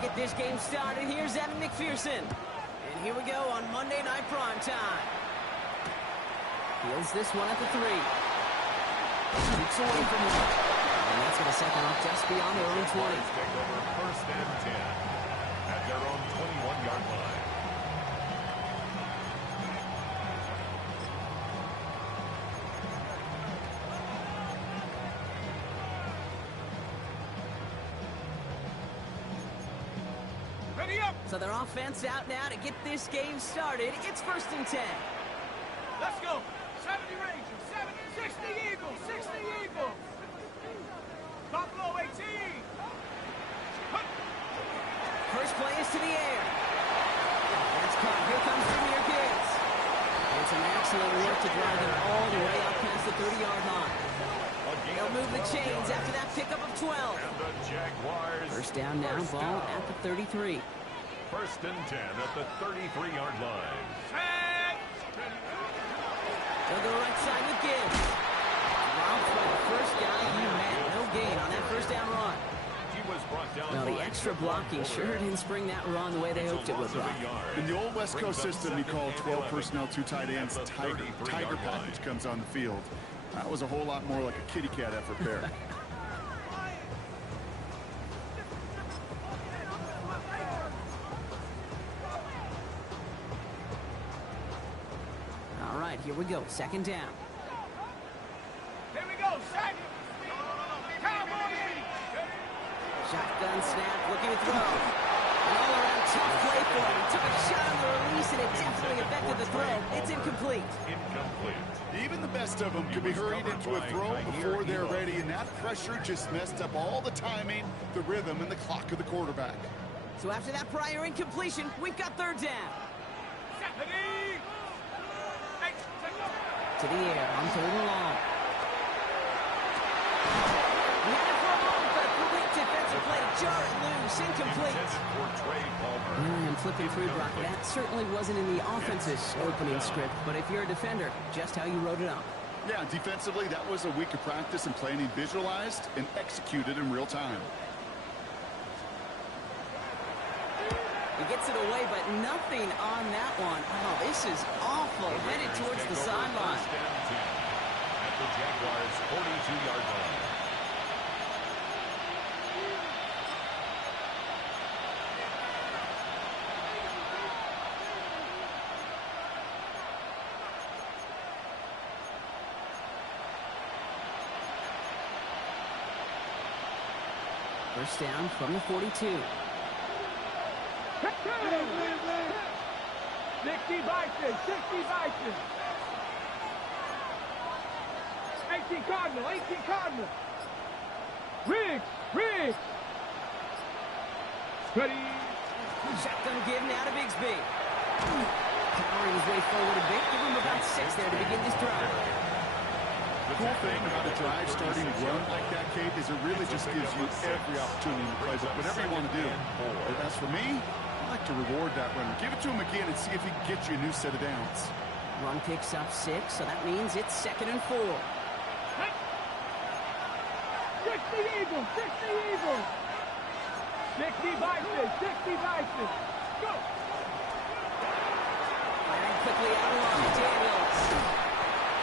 get this game started, here's Evan McPherson. And here we go on Monday Night Primetime. Fields this one at the 3. Shoots away from one. And that's going to set them up just beyond their own 20. Take over 1st and 10 at their own 21-yard line. So their offense out now to get this game started. It's 1st and 10. Let's go. 70 Rangers, 60 Eagles, 60 Eagles. Buffalo 18. First play is to the air. That's caught. Here comes Jameer Gibbs. It's an excellent work to drive them all the way up past the 30-yard line. They'll move the chains after that pickup of 12. And the Jaguars. First down now, ball at the 33. 1st and 10 at the 33-yard line. They'll go right side with Gibbs. Dropped by the first guy he met. No gain on that first down run. He was brought down. Well, the extra blocking sure didn't spring that run the way they hoped it would, Rob. In the old West Coast system, you call 12 personnel, 2 tight ends, Tiger. Tiger package comes on the field. That was a whole lot more like a kitty cat effort there. All right, here we go. 2nd down. Here we go. Second. Shotgun snap, looking to throw. An all-around tough play for him. He took a shot on the release, and it definitely affected the throw. It's incomplete. Even the best of them could be hurried into a throw before they're ready, and that pressure just messed up all the timing, the rhythm, and the clock of the quarterback. So after that prior incompletion, we've got 3rd down. To the air, on 3rd and long. We had it for a moment, but a quick defensive play to jar it loose, incomplete. I'm flipping through, Brock. That certainly wasn't in the offense's opening script, but if you're a defender, just how you wrote it up. Yeah, defensively, that was a week of practice and planning visualized and executed in real time. He gets it away, but nothing on that one. Oh, this is awful. Headed towards the sideline. At the Jaguars' 42-yard line. First down from the 42. 60 Bison, 60 Bison. 18 Cardinal, 18 Cardinal. Riggs. Ready. Shotgun give now to Bigsby. Powering his way forward a bit. Give him about 6 there to begin this drive. The cool thing about a drive starting to run like that, Kate, is it really just gives you every opportunity to play with whatever you want to do. But as for me, I like to reward that runner. Give it to him again and see if he can get you a new set of downs. Run picks up 6, so that means it's 2nd and 4. 60 Eagles, 60 Eagles. 60 Bison, 60 Bison. Go. Firing quickly out of line, Daniels.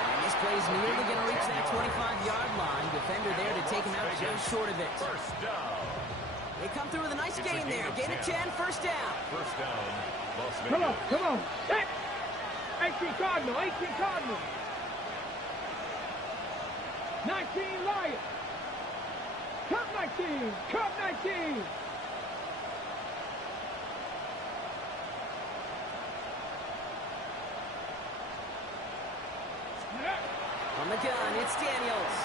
And this play's nearly going to reach that 25-yard line. Defender there to take him out just short of it. First down. They come through with a nice gain there. Gain of 10, first down. First down, Las Vegas. Come on. 18 Cardinal, 18 Cardinal. 19 Lions. Cup 19, Cup 19. On the gun, it's Daniels.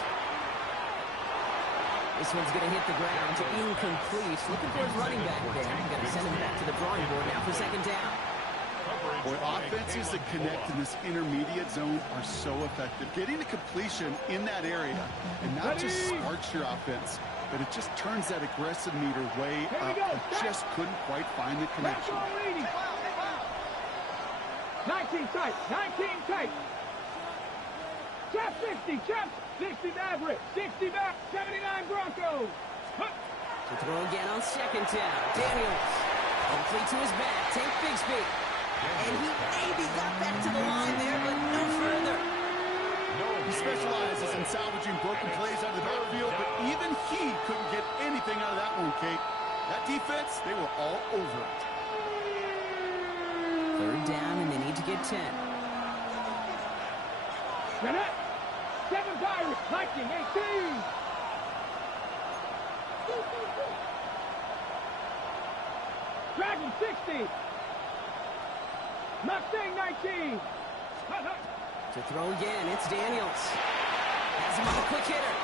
This one's going to hit the ground to incomplete. Looking for his running back there. Got to send him back to the drawing board now for 2nd down. Boy, offenses that connect in this intermediate zone are so effective. Getting a completion in that area, and not just sparks your offense, but it just turns that aggressive meter way up. And just couldn't quite find the connection. 19 tight, 19 tight. Chap 60, Chap 60 Maverick, 60 back, 79 Broncos. To throw again on second down. Daniels. Complete to his back. Tank Bigsby. And he maybe got back to the line there, but no further. He specializes in salvaging broken plays out of the backfield, but even he couldn't get anything out of that one, Kate. That defense, they were all over it. Third down, and they need to get 10. Jeanette, 7 Pirates, Viking, 18. Dragon, 60. Mustang, 19. To throw again, it's Daniels. Has him on a quick hitter.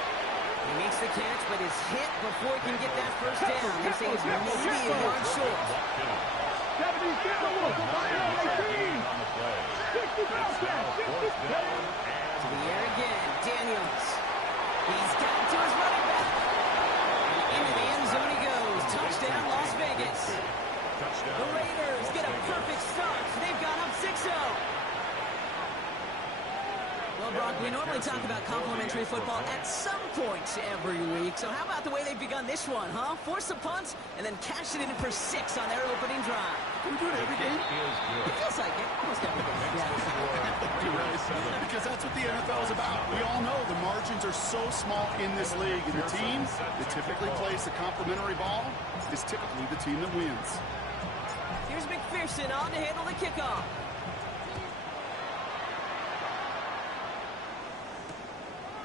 He makes the catch, but is hit before he can get that first down. They're saying it's maybe a yard short. 77, 18. 60 To the air again, Daniels. He's got it to his running back. And into the end zone he goes. Touchdown, Las Vegas. The Raiders get a perfect start. They've gone up 6-0. Well, Brock, we normally talk about complimentary football at some point every week. So how about the way they've begun this one, huh? Force a punt and then cash it in for 6 on their opening drive. Can we do it every game? It feels like it. Almost every game. Yeah. You're right. Because that's what the NFL is about. We all know the margins are so small in this league. And the team that typically plays the complimentary ball is typically the team that wins. Here's McPherson on to handle the kickoff.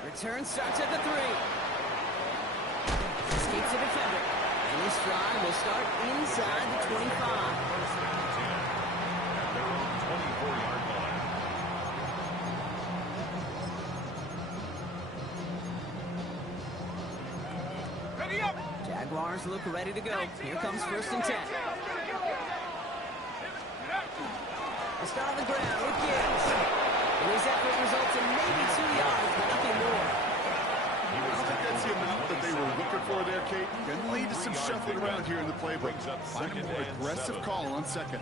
Return starts at the 3. Escapes the defender. And this drive will start inside the 25. At their own 24-yard line. Ready up. Jaguars look ready to go. Here comes 1st and 10. They start on the ground with Gibbs. And his effort results in maybe 2 yards, but nothing more. I don't think that's the amount that they were looking for there, Kate. Going to lead to some shuffling around here in the playbook. Find a more aggressive call on second.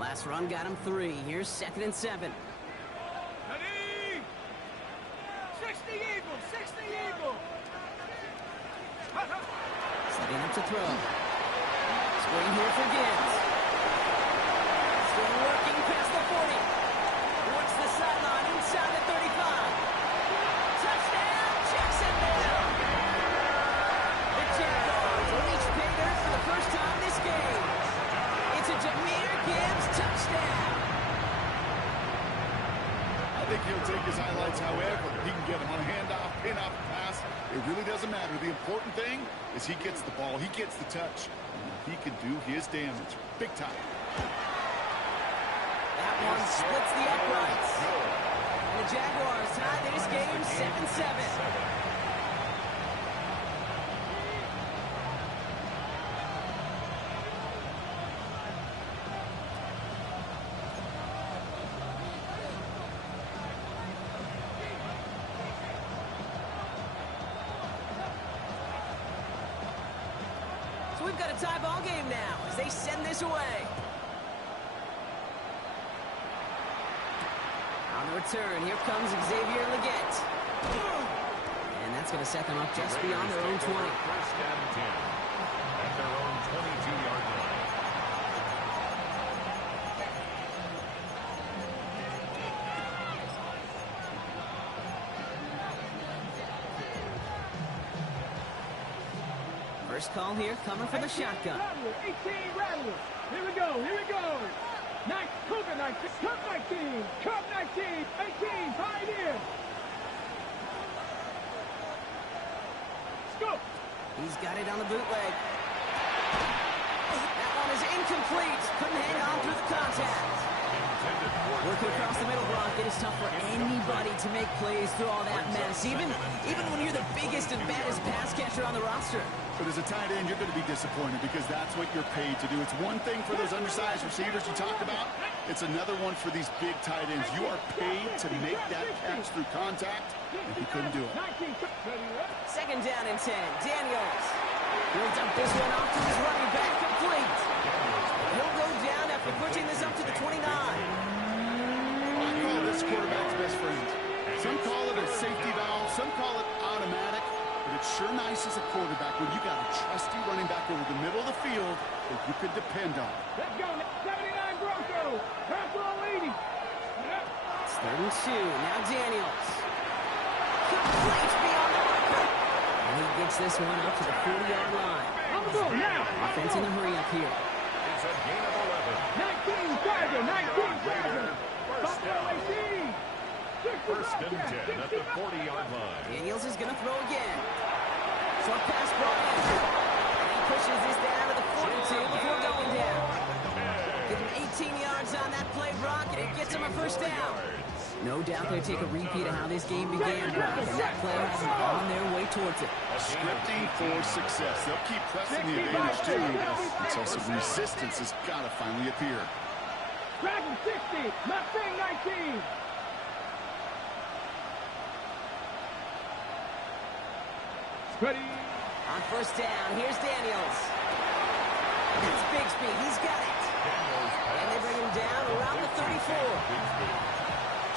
Last run got him 3. Here's 2nd and 7. Ready. 60 Eagle, 60 Eagle. Setting up to throw. Swing here for Gibbs. Still working past the 40. Works the sideline inside the 35. Touchdown, Jacksonville! The Jaguars reach pay dirt for the first time this game. It's a Jahmyr Gibbs touchdown. I think he'll take his highlights however he can get them on a handoff, pin-off, pass. It really doesn't matter. The important thing is he gets the ball, he gets the touch. He can do his damage. Big time. That one splits the uprights. And the Jaguars tie this game 7-7. We've got a tie ball game now as they send this away. On the return, here comes Xavier Leggett. And that's going to set them up just beyond their own 20. 1st and 10 at their own 22-yard line. First call here coming from the shotgun. 18 Rattlers. Here we go, here we go. Cougar 19, Cub 19, Cub 19, 18, Pioneer. Scoop. He's got it on the bootleg. That one is incomplete. Couldn't hang on through the contact. Working across the middle, Brock, it is tough for anybody to make plays through all that mess, even when you're the biggest and baddest pass catcher on the roster. But as a tight end, you're going to be disappointed because that's what you're paid to do. It's one thing for those undersized receivers you talked about. It's another one for these big tight ends. You are paid to make that catch through contact, and he couldn't do it. 2nd down and 10. Daniels. Builds up this one off to his running back, complete. He'll go down after pushing this up to the 29. I call this quarterback's best friend. Some call it a safety valve, some call it automatic, but it's sure nice as a quarterback when you got a trusty running back over the middle of the field that you can depend on. Let's go, 79 Broncos. Pass all 80. Yep. It's 3rd and 2. Now Daniels. Complete beyond the marker. And he gets this one up to the 40-yard line. On the ball now. Offense in a hurry up here. It's a gain of 11. 19 Tiger, 19 Tiger. Buffalo 18. First and 10 at the 40-yard line. Daniels is going to throw again. Short pass brought in. And he pushes this down to the 42 before going down. Give him 18 yards on that play, Brock, and it gets him a first down. No doubt they'll take a repeat of how this game began, Brock, and that play has them on their way towards it. Scripting for success. They'll keep pressing the advantage, too, until some resistance has got to finally appear. Dragon 60, Mustang 19. Ready. On first down, here's Daniels. It's Bigsby, he's got it. And they bring him down around the 34.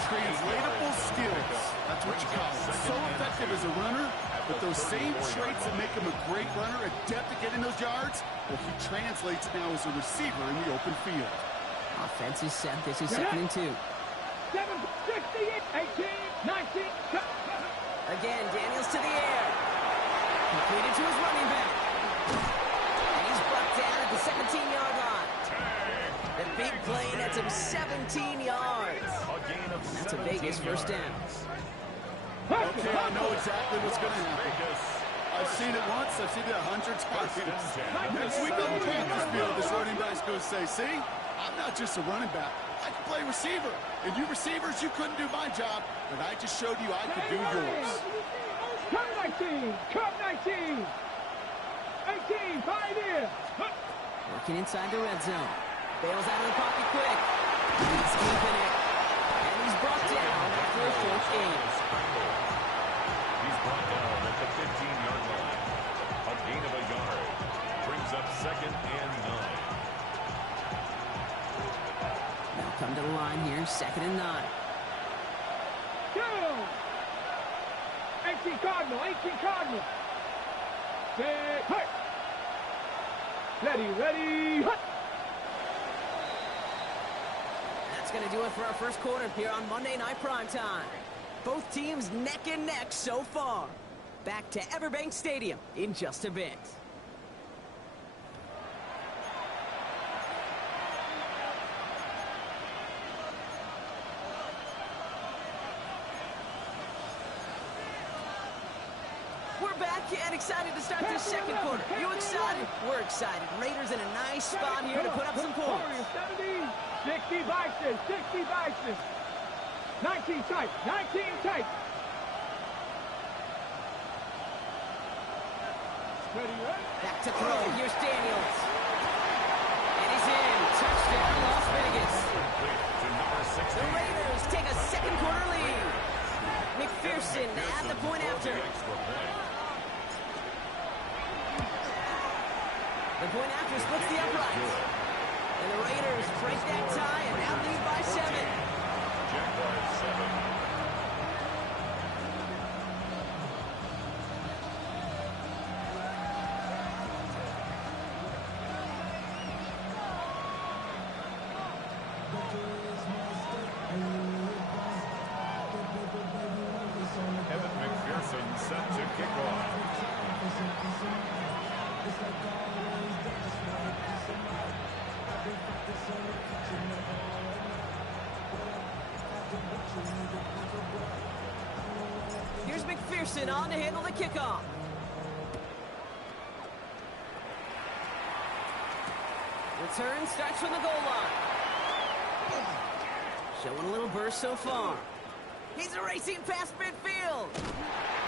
Translatable skills. That's what you call it. So effective as a runner, but those same traits that make him a great runner, adept at getting those yards, well, he translates now as a receiver in the open field. Offense is set. This is 2nd and 2. 7, 68, 18, 19. Again, Daniels to the air. Completed to his running back. And he's brought down at the 17-yard line. The big play nets him 17 yards. That's a Vegas first down. Okay, I know exactly what's going to happen. I've seen it once. I've seen it 100 times. Next week on the practice field, this running back's going to say, see, I'm not just a running back. I can play receiver. And you receivers, you couldn't do my job, but I just showed you I could do yours. Cup 19, Cup 19. 18, Pioneer. Working inside the red zone. Bails out of the pocket quick. He's keeping it. And he's brought down after a short gain. He's brought down at the 15-yard line. A gain of a yard. Brings up 2nd and 9. Now come to the line here, 2nd and 9. Go. 18 Cardinal, 18 Cardinal. Set, hut. Ready, ready, hut. That's going to do it for our first quarter here on Monday Night Primetime. Both teams neck and neck so far. Back to Everbank Stadium in just a bit. We're back and excited to start this second quarter. You excited? We're excited. Raiders in a nice spot here to put up some points. 70, 60 Bison, 60 Bison. 19 tight, 19 tight. Ready, ready. Back to throw. Here's Daniels. And he's in. Touchdown, Las Vegas. To number 16. The Raiders take a second quarter lead. McPherson at the point after. The point after splits the uprights. And the Raiders break that tie and now lead by 7. Jaguars 7. Evan McPherson set to kick off. Here's McPherson on to handle the kickoff. Return starts from the goal line. Showing a little burst so far. He's racing past midfield.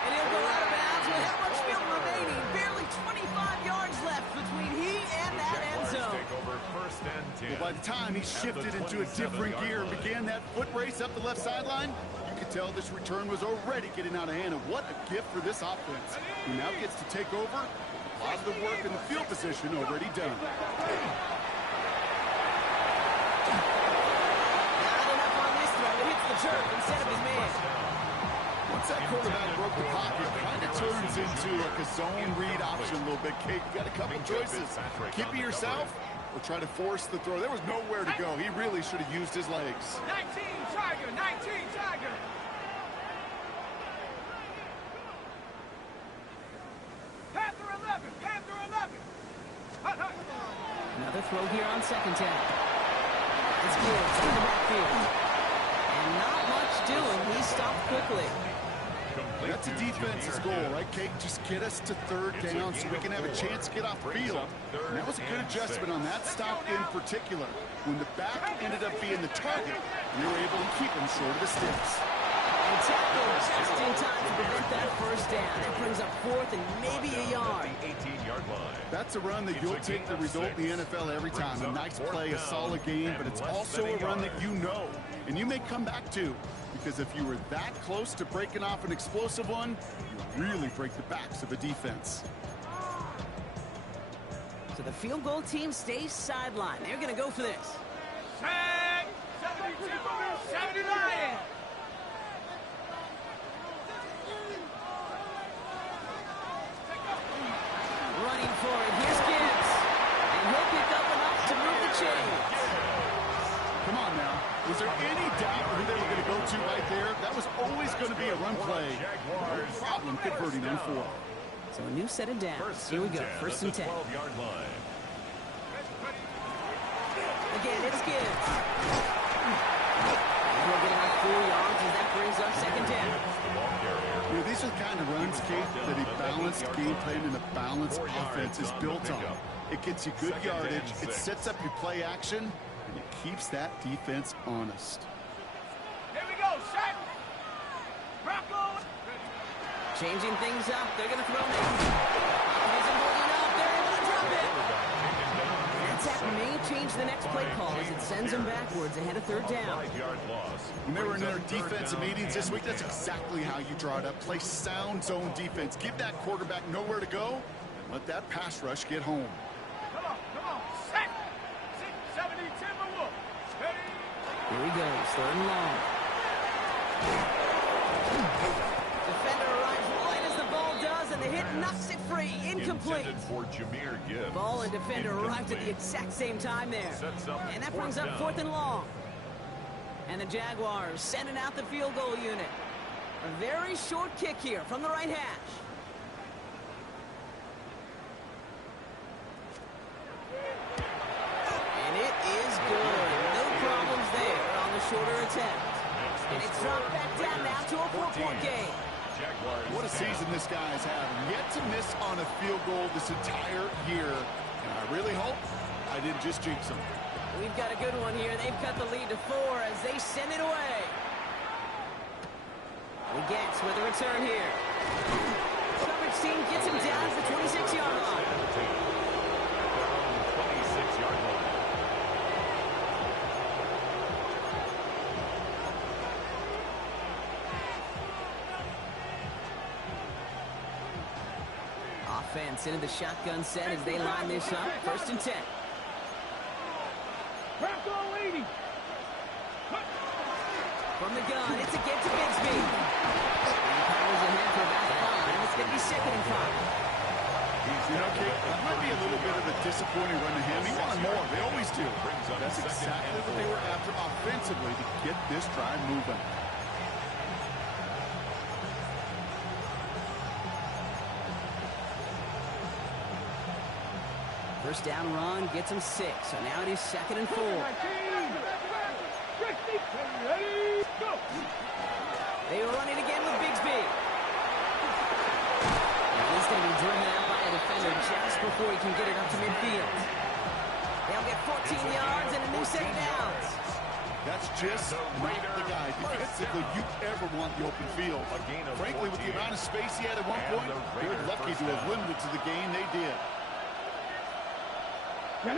And he'll go out of bounds with how much field remaining? Barely 25 yards left between he and that end zone. Take over 1st and 10. Well, by the time he shifted into a different gear and began that foot race up the left sideline, you could could tell this return was already getting out of hand. And what a gift for this offense, who now gets to take over. A lot of the work in the field position already done. Not enough on this throw. Hits the jerk instead of his man. Once that quarterback broke the pocket, it kind of turns into like a zone read option a little bit. Kate, you got a couple choices. Keep it yourself or try to force the throw. There was nowhere to go. He really should have used his legs. 19 Tiger, 19 Tiger. Panther 11, Panther 11. Another throw here on second down. It's good. It's in the backfield. And not much doing. He stopped quickly. That's a defense's goal, right, Kate? Just get us to third down so we can have a chance to get off the field. And that was a good adjustment on that stop in particular. When the back ended up being the target, we were able to keep him short of the sticks. And tackle just in time to prevent that first down. That brings up fourth and maybe a yard. 18-yard line. That's a run that you'll take the result in the NFL every time. A nice play, a solid game, but it's also a run that you know, and you may come back to. Because if you were that close to breaking off an explosive one, you really break the backs of a defense. So the field goal team stays sidelined. They're going to go for this. Tag 72, 79. Running for it. Here's Gibbs. And he'll pick up enough to move the chains. Come on now. Was there any doubt who they were going to go to right there? That was always going to be a run play. No problem converting on fourth. So a new set of downs. Here we go. First and 10. 12-yard line. Again, it's Gibbs. And he'll get about 4 yards as that brings up second down. You know, these are the kind of runs, Kate, that a balanced game plan and a balanced offense is built on. It gets you good yardage, it sets up your play action, and it keeps that defense honest. Here we go, set. Bronco. Changing things up. They're going to throw it. Isn't holding up. They're able to drop it. That sack may change the next play call as it sends them backwards ahead of third down. 5-yard loss. When they were in their defensive meetings this week, that's exactly how you draw it up. Play sound zone defense. Give that quarterback nowhere to go, and let that pass rush get home. Come on, set. 670 Timberwolves. Steady. Here he goes. Third and long. Defender arrives right as the ball does, and the hit knocks it free. Incomplete. Intended for Jahmyr Gibbs. Ball and defender arrived at the exact same time there. And that brings up fourth and long. And the Jaguars sending out the field goal unit. A very short kick here from the right hash. And it is good. No problems there on the shorter attempt. And it's dropped back down now to a 4-point game. What a season this guy's having. Yet to miss on a field goal this entire year. And I really hope I didn't just jinx him. We've got a good one here. They've cut the lead to 4 as they send it away. Legets with a return here. Coverage team gets him down to the 26-yard line. 26-yard line. Offense into the shotgun set as they line this up. First and 10. Bronco 80. From the gun, it's a get to Bigsby. And powers ahead for about 5. It's going to be second and 5. You know, Kate, that might be a little bit of a disappointing run to him. He wanted more. They always do. That's exactly what they were after offensively to get this drive moving. First down run gets him 6. So now it is second and 4. Ready, go. They run it again with Bigsby. And he's going to be driven out by a defender just before he can get it up to midfield. They'll get 14 yards and a new set of downs. That's just not the guy defensively you ever want the open field. Frankly, with the amount of space he had at one point, they're lucky to have limited to the game they did. 19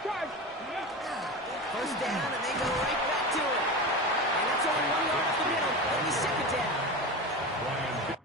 charge. First down, and they go right back to it. And It's only 1 yard off the middle. It'll be second down. Brian.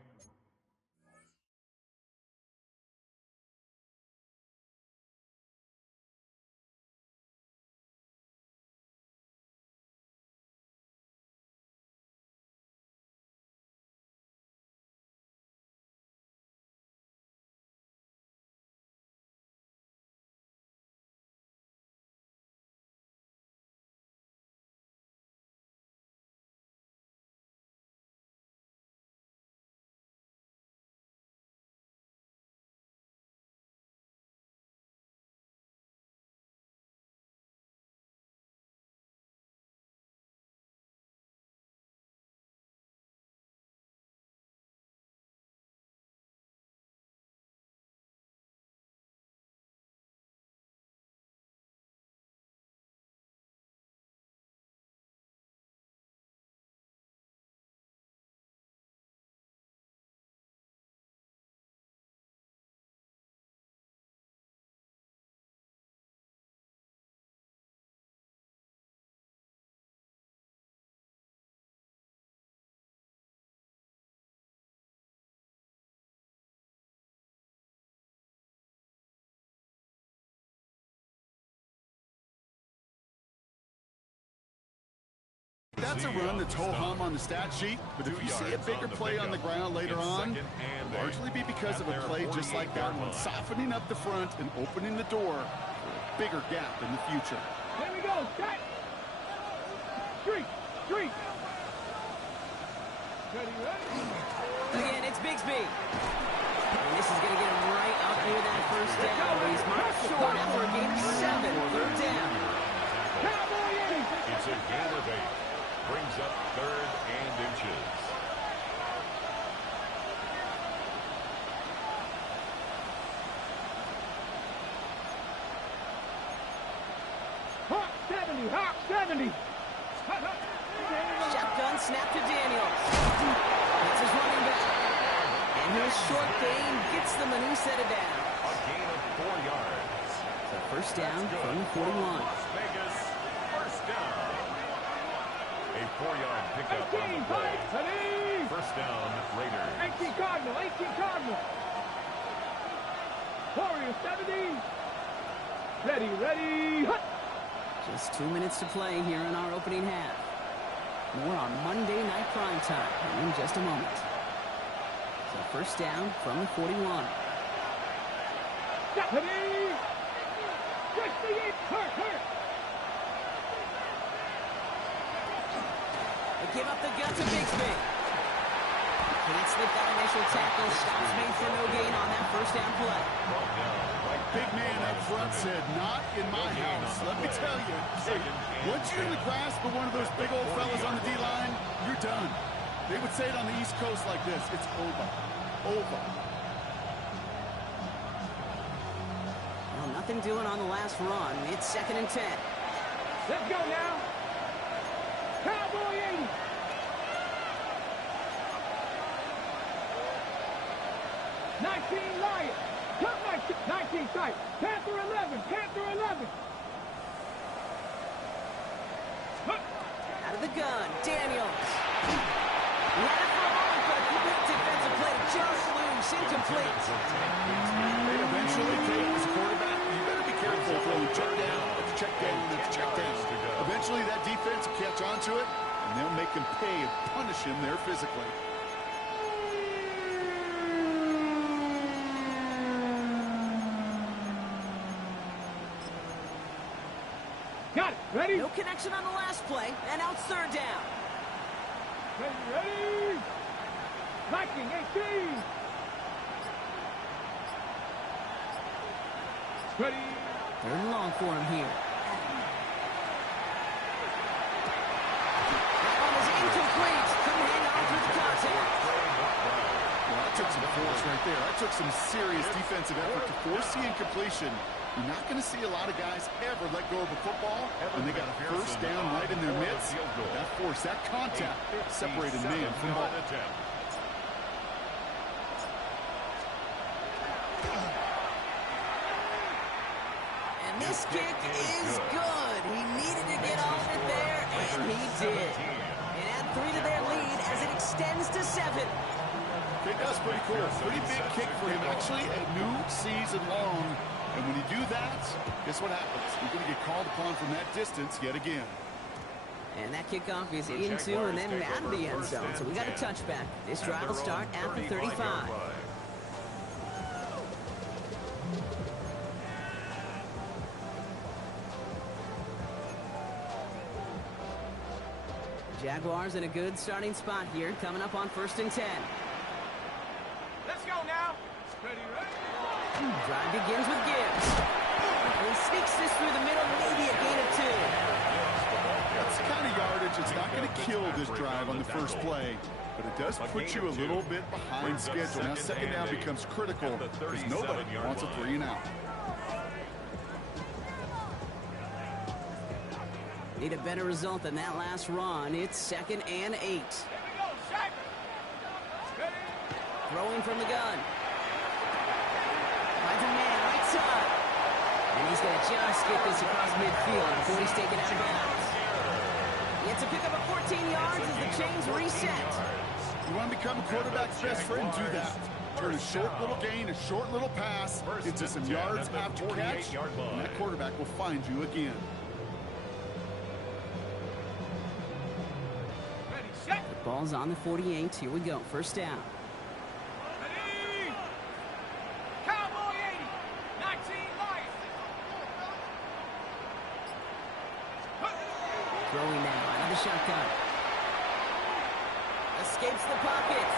That's a run that's ho-hum on the stat sheet, but if you see a bigger play on the ground later on, it'll largely be because of a play just like that one, softening up the front and opening the door for a bigger gap in the future. Here we go, set. Streak, streak. Ready, ready. Again, it's Bigsby. And this is going to get him right up near that first down. But he's marked short after a gain of 7. Third down. Cowboy Eddie. It's a gain of 8. Brings up 3rd and inches. Hawk 70, Hawk 70. Shotgun snap to Daniels. That's his running back. And his short gain gets them a new set of downs. A gain of 4 yards. So first down from the 41. Las Vegas, first down. A 4-yard pickup on the play. Ready. First down, Raiders. 18 Cardinal, 18 Cardinal. Warrior 70. Ready, ready. Hut. Just 2 minutes to play here in our opening half. More on Monday Night Prime Time in just a moment. So first down from the 41. Ready. Push the eight. Hurt, hurt. They give up the gun to Bigsby. Can't slip that initial tackle. Stops made for no gain on that first down play. Big man up front said, not in my house. Let me tell you, hey, once you're in the grasp of one of those big old fellas on the D-line, you're done. They would say it on the East Coast like this, it's over. Over. Well, nothing doing on the last run. It's 2nd and 10. Let's go now. Cowboy 80. Lion. Cut 19 tight. Panther 11. Panther 11. Out of the gun, Daniels. He had it for a moment, but a quick defensive play just loose, incomplete. And eventually, Kate, as a quarterback, you better be careful throwing check down, check down, check down. Eventually, that defense will catch on to it, and they'll make him pay and punish him there physically. Got it. Ready? No connection on the last play, and now it's 3rd down. Ready? Viking 18. Ready? 3rd and long for him here. That one is incomplete. Couldn't hang on through the contact. Well, that took some force right there. That took some serious defensive effort to force the incompletion. You're not going to see a lot of guys ever let go of a football when they got a first down right in their midst. That force, that contact, separated man from ball. And this kick is good. He needed to get off it there, and he did. And to their lead as it extends to 7. Okay, that's pretty cool. Pretty big kick for him. Actually, a new season long. And when you do that, guess what happens? You're going to get called upon from that distance yet again. And that kickoff is into and then out of the end zone. So we got a touchback. This drive will start at the 35. Jaguars in a good starting spot here, coming up on 1st and 10. Let's go now. Ready, ready. Drive begins with Gibbs. And he sneaks this through the middle, maybe a gain of 2. That's the kind of yardage. It's not going to kill this drive on the first play, but it does put you a little bit behind schedule. Now, second down becomes critical because nobody wants a 3 and out. Need a better result than that last run. It's 2nd and 8. Here we go, Shaq. Ready. Throwing from the gun. Finds a man right side. And he's going to just get this across midfield before he's taken out of bounds. He gets a pickup of 14 yards as the chains reset. You want to become a quarterback's best friend, do that. Turn a short little gain, a short little pass into some yards after catch, and that quarterback will find you again. Ready, set. The ball's on the 48. Here we go. 1st down. Ready. Cowboy 80. 19 life. Throwing now out of the shotgun. Escapes the pocket.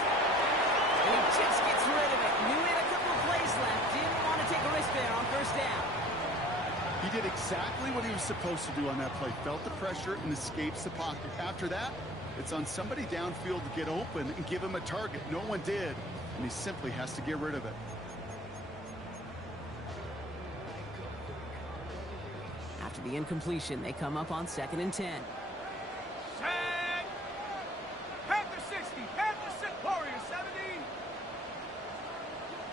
And he just gets rid of it. Knew he had a couple of plays left. Didn't want to take a risk there on 1st down. He did exactly what he was supposed to do on that play. Felt the pressure and escapes the pocket. After that, it's on somebody downfield to get open and give him a target. No one did, and he simply has to get rid of it. After the incompletion, they come up on 2nd and 10. Set. Panther 60. Panther 6. Warrior 70.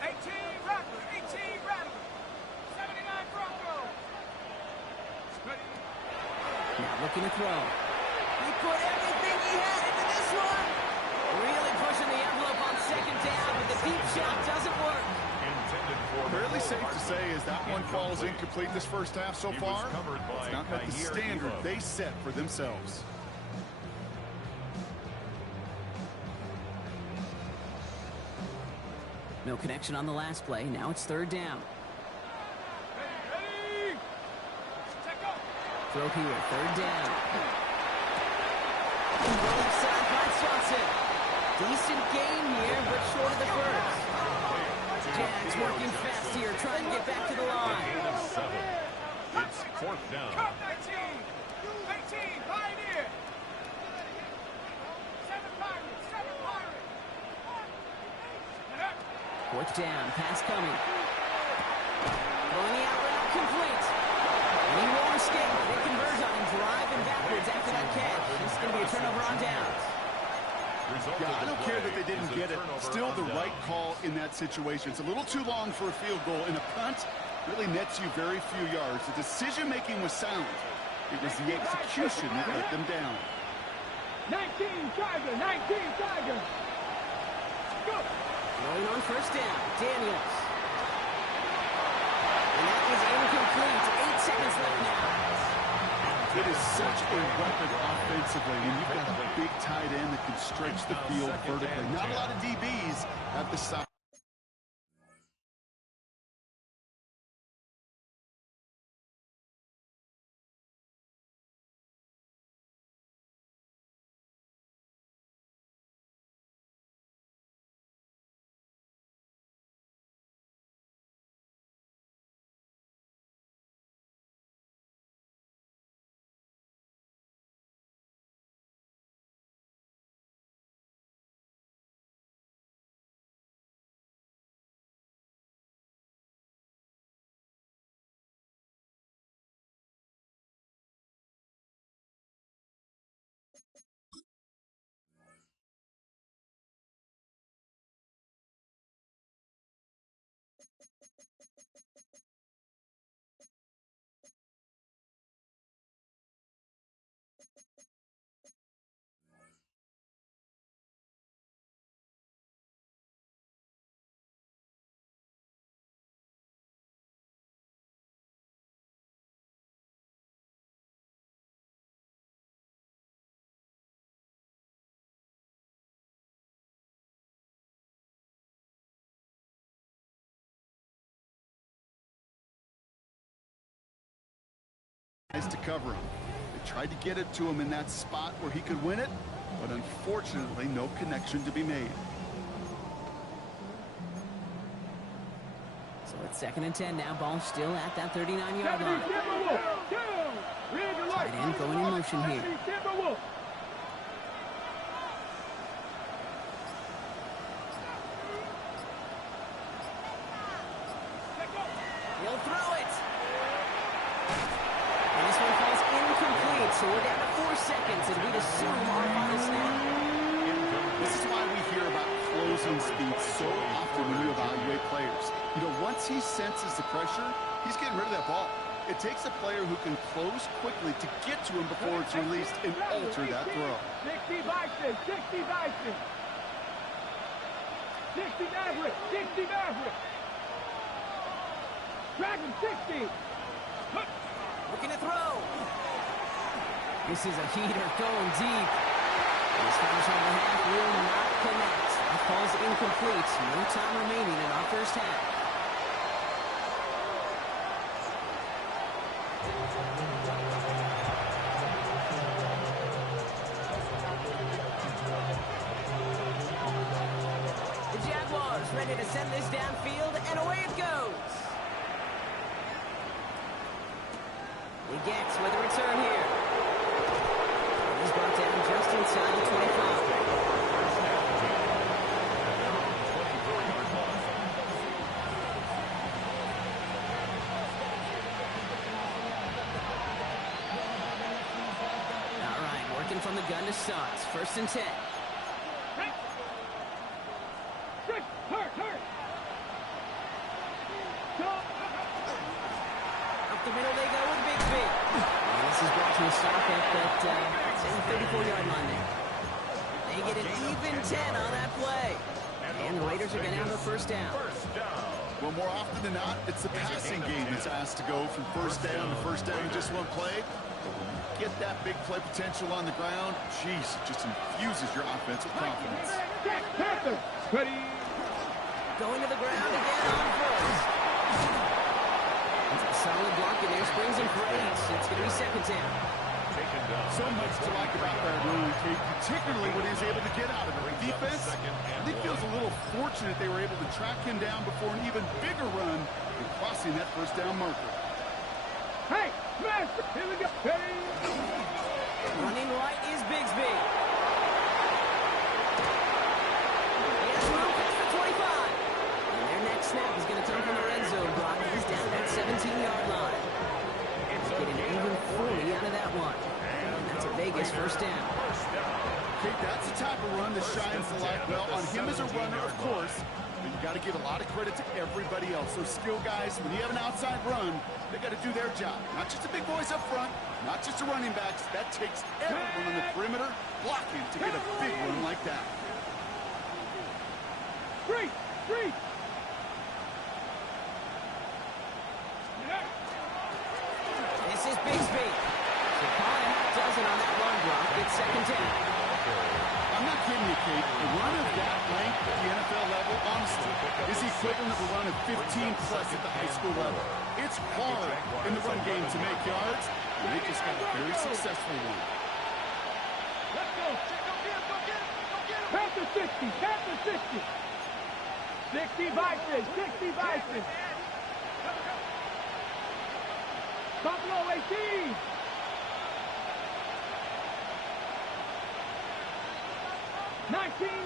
18 Rattler. 18 Rattler. 79 Bronco. Ready. Now looking to throw. He put everything he had into this one. Really pushing the envelope on 2nd down, but the deep shot doesn't work. Fairly safe to say as that one falls incomplete this first half so far. It's not met the standard they set for themselves. No connection on the last play. Now it's 3rd down. Ready. Check go. Throw here, 3rd down. Left side, finds Johnson. Decent game here, but short of the 1st. Jags working fast here, trying to get back to the line. It's 4th down. Cup 19. 18 Pioneer. 7 Pirates. 7 Pirates. 4th down, pass coming. Throwing the out route complete. And he won't escape. They converge on him, driving backwards after that catch. This is going to be a turnover on downs. Yeah, I don't care that they didn't get it. Still the right call in that situation. It's a little too long for a field goal, and a punt really nets you very few yards. The decision-making was sound. It was the execution that let them down. 19 Tiger. 19 Tiger. Go. Going on 1st down, Daniels. And that is incomplete. 8 seconds left now. It is such a weapon offensively, and you've got a big tight end that can stretch the field vertically. Not a lot of DBs have the size. To cover him. They tried to get it to him in that spot where he could win it, but unfortunately, no connection to be made. So it's 2nd and 10 now. Ball still at that 39-yard line. Tight end going in motion here. He'll throw it. And this one falls incomplete, so we're down to 4 seconds, and we'd assume our final snap. This is why we hear about closing speed so often when we evaluate players. You know, once he senses the pressure, he's getting rid of that ball. It takes a player who can close quickly to get to him before it's released and alter that throw. 60 Bison, 60 Bison. 60 Maverick, 60 Maverick. Dragon 60. Looking to throw. This is a heater going deep. This fires on the half will not connect. That falls incomplete. No time remaining in our first half. The Jaguars ready to send this downfield, and away it goes. He gets with a return here. He's brought down just inside the 25. All right, working from the gun to start. 1st and 10. Hurt. Up the middle they go with Bigsby. And this is brought to a stop at that 34-yard line there. They get an even 10 on that play. And the Raiders are going to have a first down. Well, more often than not, it's the passing game that's asked to go from first down to first down in just one play. But when you get that big play potential on the ground, geez, it just infuses your offense with confidence. Ready. Going to the ground again on first. That's a solid block in there. Springs and praise. It's going to be 2nd down. So much to like about that run, Kate, particularly when he was able to get out of it. The defense, I think, feels a little fortunate they were able to track him down before an even bigger run and crossing that first down marker. Hey, smash! Here we go. Ready. Running right is Bigsby. He has room past the 25. And their next snap is going to come from the red zone block. He's down at that 17-yard line. Getting even 40 out of that one. And that's a Vegas first down. Okay, that's the type of run that shines the light well on him as a runner, of course, but you got to give a lot of credit to everybody else. Those skill guys, when you have an outside run, they got to do their job. Not just the big boys up front, not just the running backs. That takes everyone on the perimeter blocking to get a big run like that. Three. This is Bigsby. So Colin does it on that run block. It's 2nd down. I'm not kidding you, Kate. A run of that length at the NFL level, honestly, is the equivalent of a run of 15-plus at the high school level. It's hard in the run game to make yards, and they just got a very successful one. Let's go. Past the 60. 60 Bison. Buffalo 18.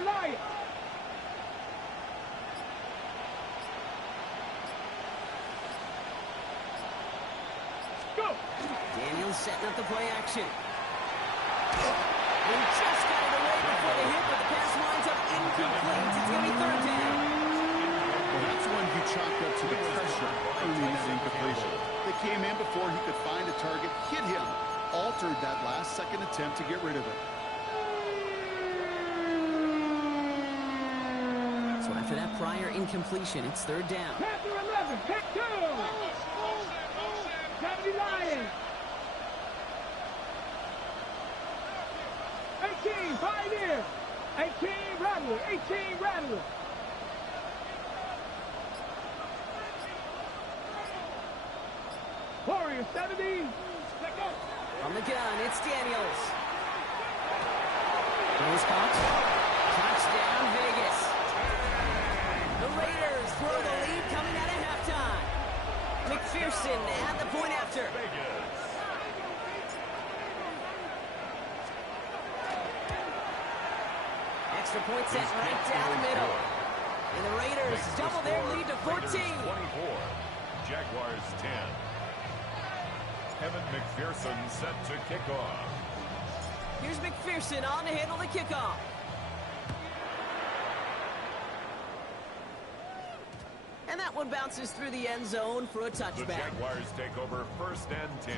Lions. Go. Daniels setting up the play action. He just got it away before the hit, but the pass winds up incomplete. It's going to be 3rd down. Well, that's one you chalked up to the pressure earning that incompletion. They came in before he could find a target, hit him, altered that last-second attempt to get rid of it. So after that prior incompletion, it's 3rd down. Panther 11. Pick 2. 70 Lions. 18 Pioneer. 18 Rattler. Warrior 70. From the gun, it's Daniels. Throws caught. Touchdown, Vegas. The Raiders throw the lead coming out of halftime. McPherson at the point after. Extra point set right down the middle. And the Raiders double their lead to 14. Raiders 24, Jaguars 10. Kevin McPherson set to kick off. Here's McPherson on to handle the kickoff. And that one bounces through the end zone for a touchback. The Jaguars take over 1st and 10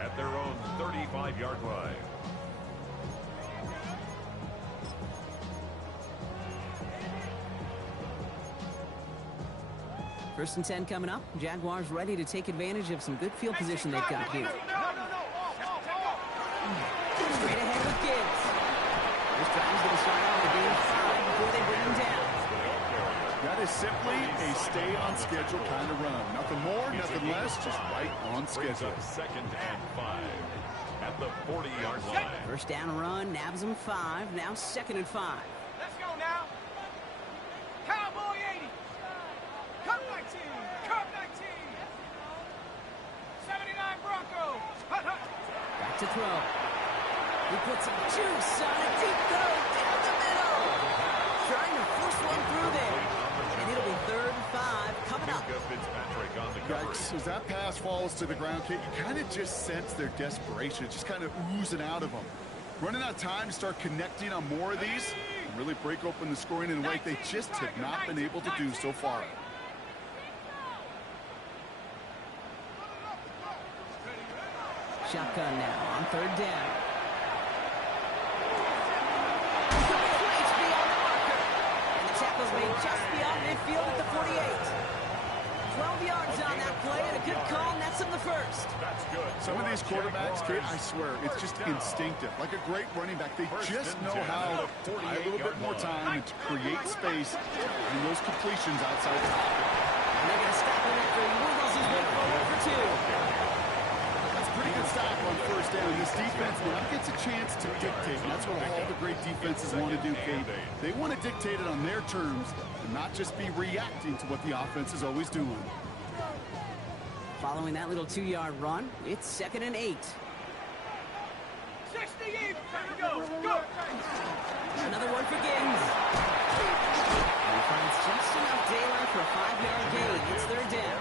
at their own 35-yard line. First and 10 coming up. Jaguars ready to take advantage of some good field position they've got here. Straight ahead with Gibbs. This drive is going to start out with a gain of 5 before they bring him down. That is simply a stay-on-schedule kind of run. Nothing more, nothing less, just right on schedule. 2nd and 5 at the 40-yard line. First down run, nabs him 5. Now 2nd and 5. Let's go now. Cowboy 80. Cup 19. Cup 19. 79 Broncos. Hut, hut. Back to throw. He puts some juice on a deep throw down the middle. Trying to force one through there. And it'll be 3rd and 5 coming up. Fitzpatrick on the Yikes, as that pass falls to the ground, Kate, you kind of just sense their desperation. It's just kind of oozing out of them. Running out of time to start connecting on more of these and really break open the scoring in a way they just have not been able to do so far. Shotgun now on 3rd down. Tackle's made just beyond midfield at the 48. 12 yards on that play and a good call, and that's on the first. That's good. Some of these quarterbacks, Kate, I swear, it's just instinctive. Like a great running back, they just know how to buy a little bit more time and to create space in those completions outside the pocket. And they're going to stop him after he wiggles his way forward for 2. Pretty good stop on 1st down. This defense now gets a chance to dictate. And that's what all the great defenses want to do, Kate. They want to dictate it on their terms and not just be reacting to what the offense is always doing. Following that little 2-yard run, it's 2nd and 8. 60 even. Go. Go. Another one for Gibbs. And he finds just enough daylight for a 5-yard gain. It's 3rd down.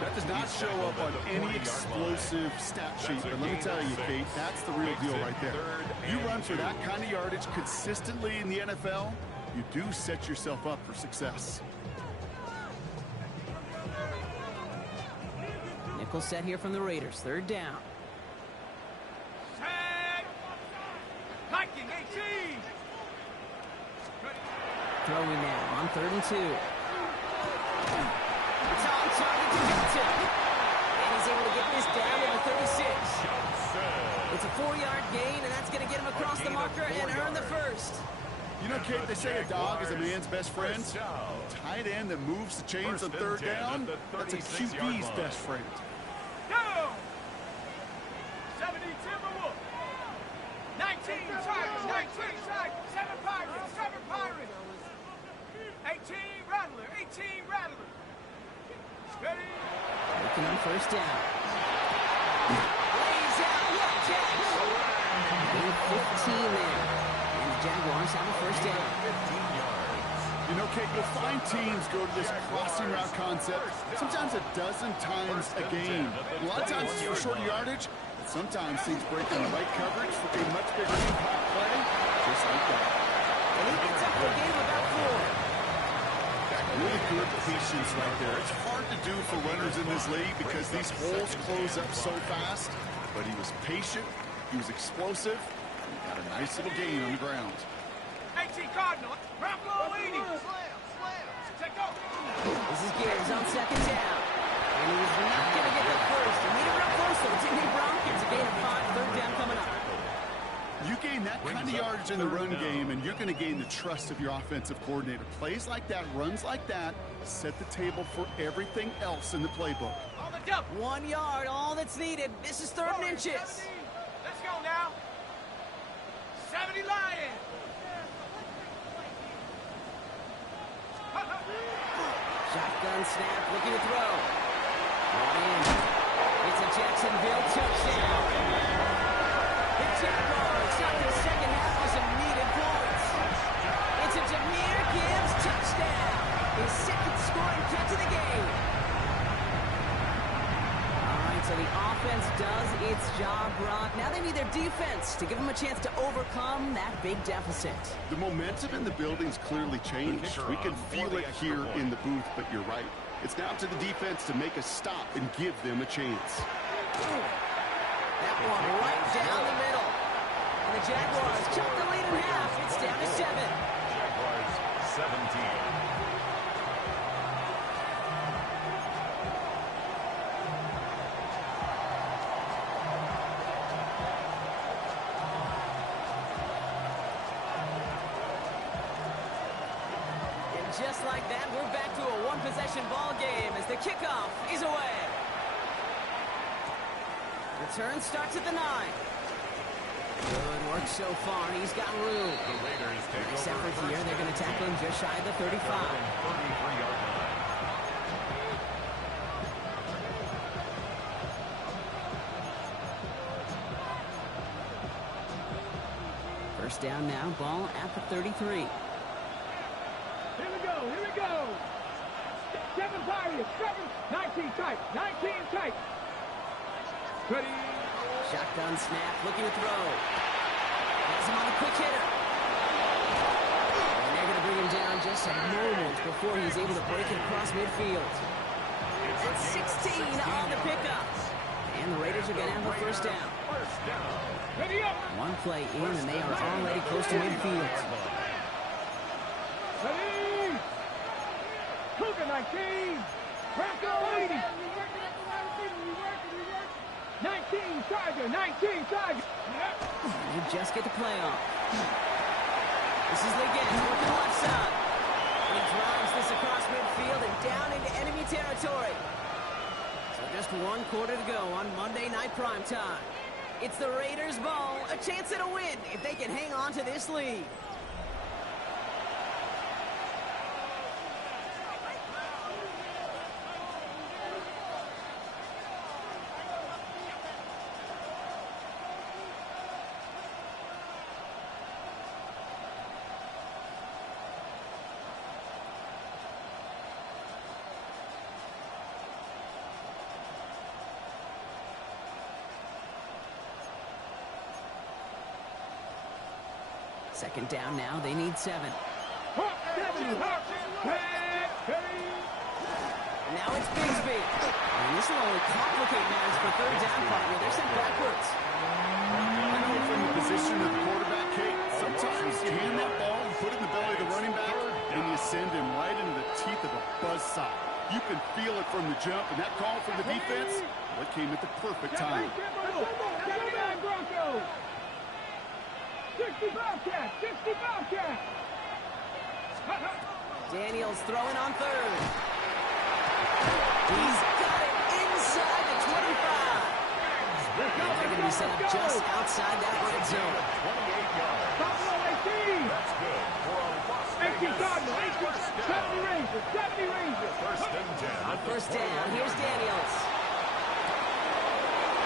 That does not show up on any explosive stat sheet, but let me tell you, Kate, that's the real deal right there. You run for that kind of yardage consistently in the NFL, you do set yourself up for success. Nickel set here from the Raiders. 3rd down. Set. Hiking 18. Throwing now on 3rd and 2. It's on target to Hilton. And he's able to get this down to the 36. It's a 4-yard gain, and that's going to get him across the marker and earn the first. You know, Kate, they say a dog is a man's best friend. Tight end that moves the chains on 3rd down, that's a QB's best friend. Go. 70 Timberwolves. 19 Tigers. 19 Tigers. 7 Pirates. 7 Pirates. 18 Rattler. 18 Rattler. Ready? Looking on 1st down. Lays out. What catch? Gain 15 there. And the Jaguars have a 1st down. 15 yards. You know, Kate, you'll find teams go to this crossing route concept sometimes a dozen times a game. A lot of times it's for shorter yardage, but sometimes teams break in the right coverage for a much bigger impact play, just like that. And he gets up for a gain of about 4. Really good patience right there. It's hard to do for runners in this league because these holes close up so fast, but he was patient, he was explosive, and he got a nice little gain on the ground. 18 Cardinals. Buffalo 80. Take off. This is Gibbs on 2nd down. And he was not going to get the first. He made it real close to the Disney Broncos. A gain of 5, 3rd down coming up. You gain that kind of yardage in the run game, and you're going to gain the trust of your offensive coordinator. Plays like that, runs like that, set the table for everything else in the playbook. 1 yard, all that's needed. This is 3rd and inches. 70. Let's go now. 70 Lions. Shotgun snap, looking to throw. Brought in. It's a Jacksonville touchdown. The Jaguars got their second half with some needed points. It's a Jahmyr Gibbs touchdown. His 2nd scoring catch of the game. All right, so the offense does its job, Brock. Now they need their defense to give them a chance to overcome that big deficit. The momentum in the building's clearly changed. We can feel it here in the booth, but you're right. It's now to the defense to make a stop and give them a chance. That one right down the middle. And the Jaguars cut the lead in half. It's down to 7. Jaguars 17. Just like that, we're back to a one-possession ball game as the kickoff is away. Return starts at the 9. Good work so far. He's got room. The Raiders take Nice over effort here. first They're going to down. tackle him just shy of the 35. 33-yard line. First down now, ball at the 33. Here we go. Here we go. 7 Pirates. 19 tight. 19 tight. Ready. Shotgun snap, looking to throw. Has him on a quick hitter. And they're going to bring him down just a moment before he's able to break it across midfield. That's 16 on the pickup. And the Raiders are going to have a first down. First down. Ready up. One play in, and they are already close to midfield. Ready. Cougar 19. Bronco 80. 19 Tiger. 19 Tiger. You just get the play off. This is Liggins working left side. He drives this across midfield and down into enemy territory. So just 1 quarter to go on Monday Night Primetime. It's the Raiders' ball, a chance at a win if they can hang on to this lead. Second down now, they need 7. Now it's Bigsby. And this will only complicate matters for third down, partner. They're sent backwards. I know from the position of the quarterback, Kate, sometimes you hand that ball and put it in the belly of the running back, and you send him right into the teeth of a buzzsaw. You can feel it from the jump, and that call from the defense, that came at the perfect time. 60 Bobcat! 60 Bobcat! Daniels throwing on third. He's got it inside the 25. And they're going to be set up just outside that red zone. 28 yards. Buffalo 18! That's good for a Las 18 Vegas Cardinals! 18! first 70 down. Rangers! 70 Rangers! First and 10. On first down, here's Daniels.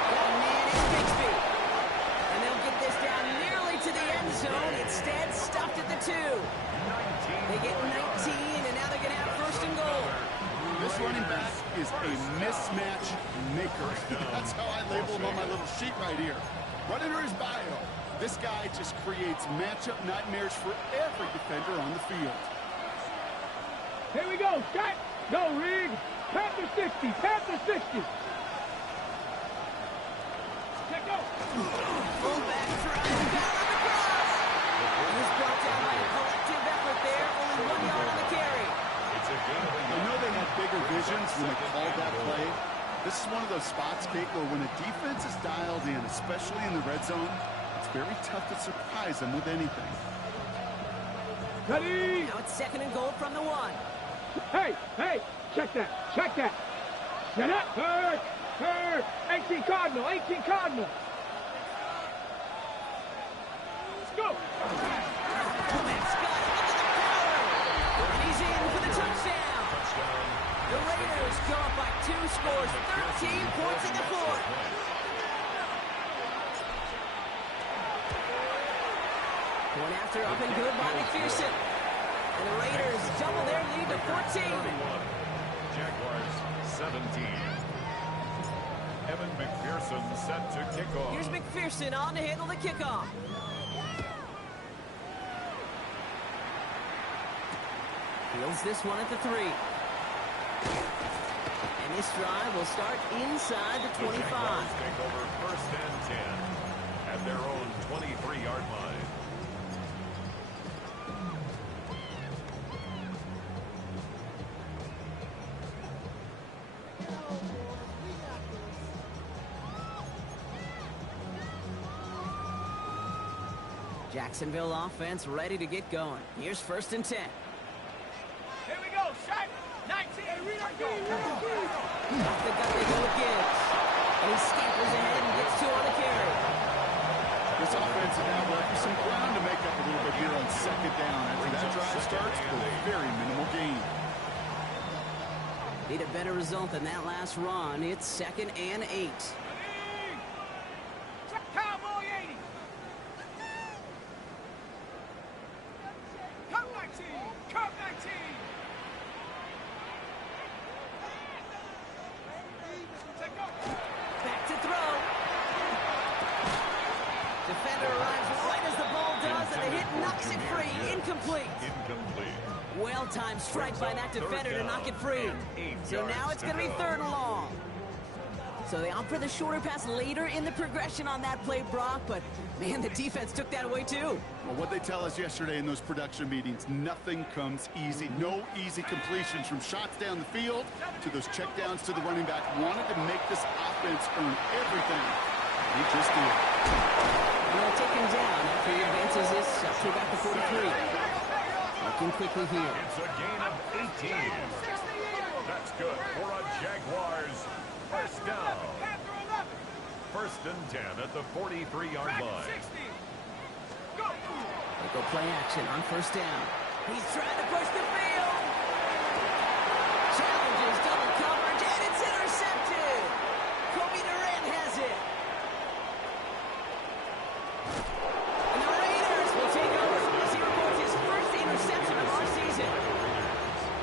Got a man in Bigsby. And they'll get this down nearly to the end zone. Instead, stopped at the 2. They get 19, and now they're going to have first and goal. This running back is a mismatch maker. That's how I label him on my little sheet right here. Right under his bio, this guy just creates matchup nightmares for every defender on the field. Here we go, Scott! Go, Rig! Panther 60! Panther 60! Check go! Fullback driving down on the cross. He was brought down by a collective effort there. Only 1 yard on the carry. It's a game of a I know they had bigger visions when they called that play. This is one of those spots, Kate, where when a defense is dialed in, especially in the red zone, It's very tough to surprise them with anything. Ready? Now it's 2nd and goal from the 1. Hey, hey, check that, check that. Get up, hurt, hurt. 18 Cardinal, 18 Cardinal. Let's go. Comeback's got it. Look at the power. And he's in for the touchdown. The Raiders go up by 2 scores, 13 points in the 4th. Going after up and good by McPherson. And the Raiders double their lead to 14. Jaguars 17. Evan McPherson set to kick off. Here's McPherson on to handle the kickoff. Fields this one at the 3. And this drive will start inside the 25. The Jaguars take over 1st and 10 at their own 23-yard line. Jacksonville offense ready to get going. Here's 1st and 10. Here we go, shot. 19. Off the gut they go with Gibbs. And he scampers ahead and gets 2 on the carry. This offense is now working some ground to make up a little bit here on 2nd down. After that drive starts, a very minimal gain. Need a better result than that last run. It's 2nd and 8. Cowboy 80. Come 19. Come 19. Take off. Back to throw. Defender arrives right as the ball does, and the hit knocks it free. Incomplete. Incomplete. Well-timed strike by that defender to knock it free. So now it's going to be 3rd and long. So they opt for the shorter pass later in the progression on that play, Brock, but man, the defense took that away too. Well, what they tell us yesterday in those production meetings, nothing comes easy. No easy completions from shots down the field to those checkdowns to the running back. Wanted to make this offense earn everything. He just did. They'll take him down after he advances this up to about the 43. Looking quickly here. It's a gain of 18. That's good for a Jaguars 1st down. 1st and 10 at the 43-yard line. They go play action on 1st down. He's trying to push the field. Challenges double coverage, and it's intercepted. Kobe Durant has it. And the Raiders will take over as he records his 1st interception of our season.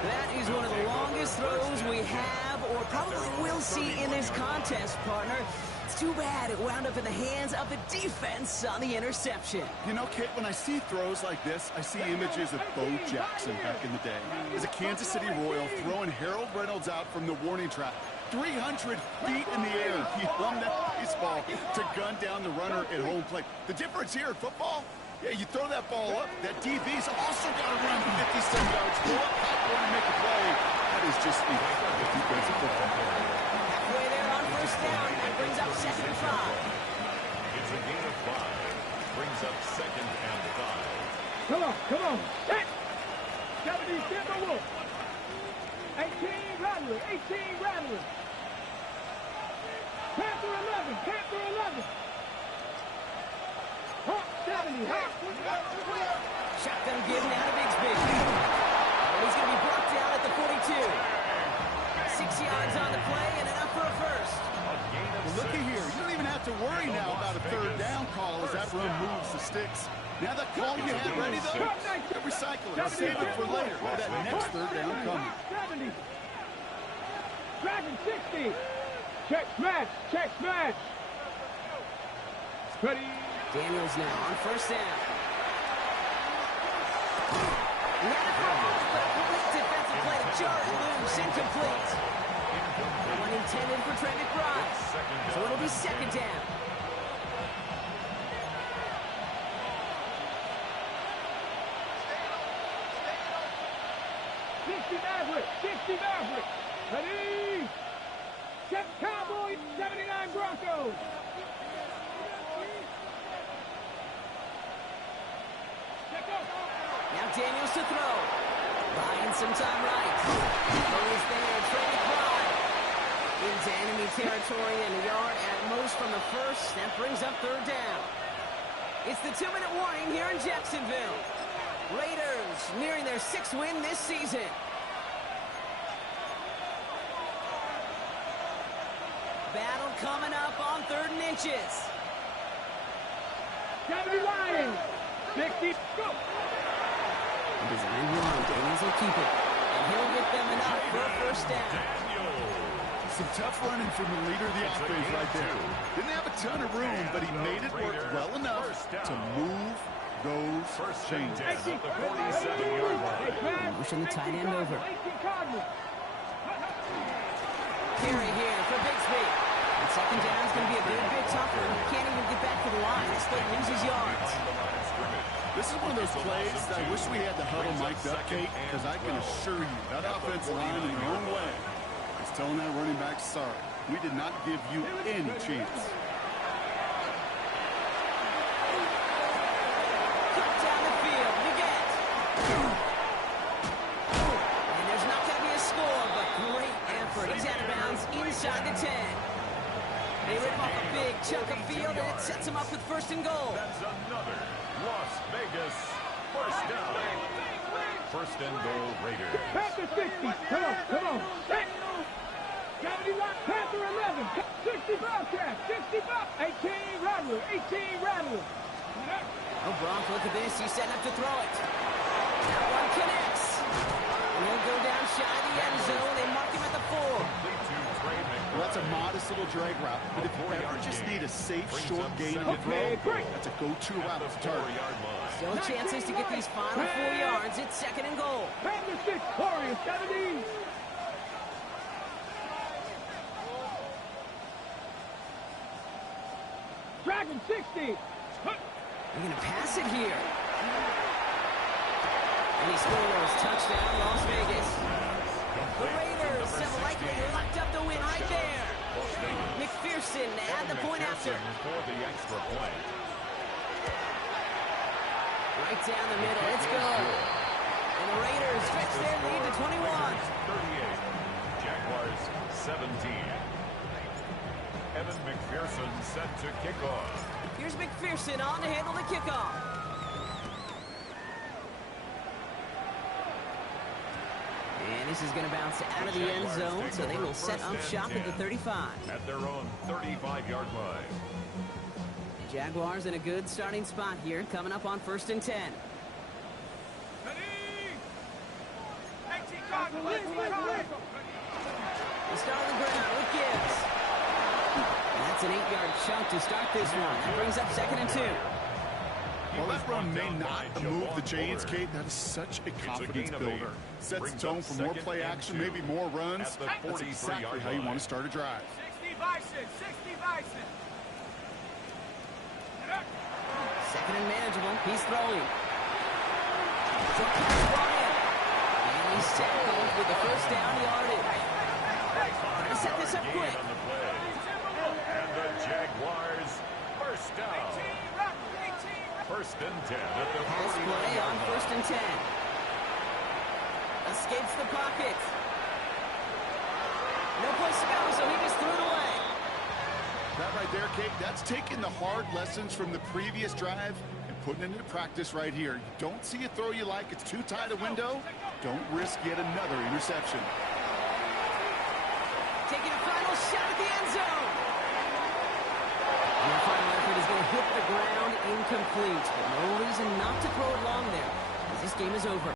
That is one of the longest throws we have or probably will see in this contest, partner. It's too bad it wound up in the hands of the defense on the interception. You know, Kate, when I see throws like this, I see images of Bo Jackson back in the day. As a Kansas City Royal throwing Harold Reynolds out from the warning track. 300 feet in the air. He hung that baseball to gun down the runner at home plate. The difference here in football, yeah, you throw that ball up, that DB's also got to run 57 yards, go up, hop one, and make a play. That is just incredible defensive football. Halfway there on 1st down, that brings up 2nd and 5. It's a gain of 5. Brings up 2nd and 5. Come on, come on. Hit. 70 Denver Wolf. 18 Rattler, 18 Rattler. Panther 11, Panther 11. Hawk 70, Hawk. Shotgun given out of Bigsby. And he's going to be brought down at the 42. 6 yards on the play and enough for a 1st. Well, looky here. You don't even have to worry now about a 3rd down call as that run moves the sticks. Now that call you had ready, though, recycle it. Save it for later. For that next 3rd down coming. 70. Dragon 60. Check smash, check smash. Ready. Daniels now on 1st down. Not a problem, but a complete defensive play to jar it loose. Incomplete. That one intended for Trey McBride. So it'll be 2nd down. 60 Maverick, 60 Maverick. Ready. Set Cowboys, 79 Broncos. Now Daniels to throw. Buying some time right. Always there, Trey McBride. Into enemy territory and a yard at most from the first. That brings up third down. It's the 2-minute warning here in Jacksonville. Raiders nearing their 6th win this season. Battle coming up on 3rd and inches. Gotta be Lions. 60. Go. Design one. Daniels will keep it. And he'll get them enough for a first down. Some tough running from the leader of the offense right there. Didn't have a ton of room, but he made it work well enough to move those chains. At the 47-yard line. Pushing the tight end over. Carry here for Bixby. And second down is going to be a good bit tougher. He can't even get back to the line. He still loses yards. This is one of those plays that I wish we had the huddle mic'd up, Kate, because I can assure you that offensive line in their own way is telling that running back, sorry, we did not give you any chance. Cut down the field. You get. And there's not going to be a score, but great effort. He's out of bounds inside the 10. They rip off a big chunk of field, and it sets him up with 1st and goal. That's another Las Vegas first down. 1st and goal, Raiders. Panther 60. Come on, come on. Gotta be right. Panther 11. 60 Bobcat. 60 Bob. 18 Rattler. 18 Rattler. Oh, Bronk, look at this. He's setting up to throw it. That one connects. And he'll go down shy of the end zone. They mark him at the 4. Well, that's a modest little drag route, but if you ever just need a safe, short gain in the throw, that's a go-to route to target. Still chances to get these final 4 yards. It's 2nd and goal. Panther 6. Warriors 70. Dragon 60. They're going to pass it here. And he scores. Touchdown, Las Vegas. The Raiders have likely locked up the win right there. McPherson add the point after. For the extra point. Right down the middle. It's good. And the Raiders stretch their lead to 21. 38. Jaguars 17. Evan McPherson set to kick off. Here's McPherson on to handle the kickoff. And this is going to bounce out of the end zone, so they will set up shop at the 35. At their own 35-yard line. Jaguars in a good starting spot here, coming up on 1st and 10. They start on the ground with Gibbs. And that's an 8-yard chunk to start this one. That brings up 2nd and 2. While that run may not move the chains, Kate, that is such a confidence builder. Sets the tone for more play action, maybe more runs. That's exactly how you want to start a drive. 60 Bison. 60 Bison. 2nd and manageable. He's throwing. And he's tackled with the first down yardage. Trying to set this up quick. And the Jaguars first down. 1st and 10 at the 40. Pass play on 1st and 10. Escapes the pocket. No place to go, so he just threw it away. That right there, Kate, that's taking the hard lessons from the previous drive and putting it into practice right here. You don't see a throw you like, it's too tight a window. Don't risk yet another interception. Taking a final shot at the end zone. And the final effort is going to hit the ground incomplete. But no reason not to throw it long there, as this game is over.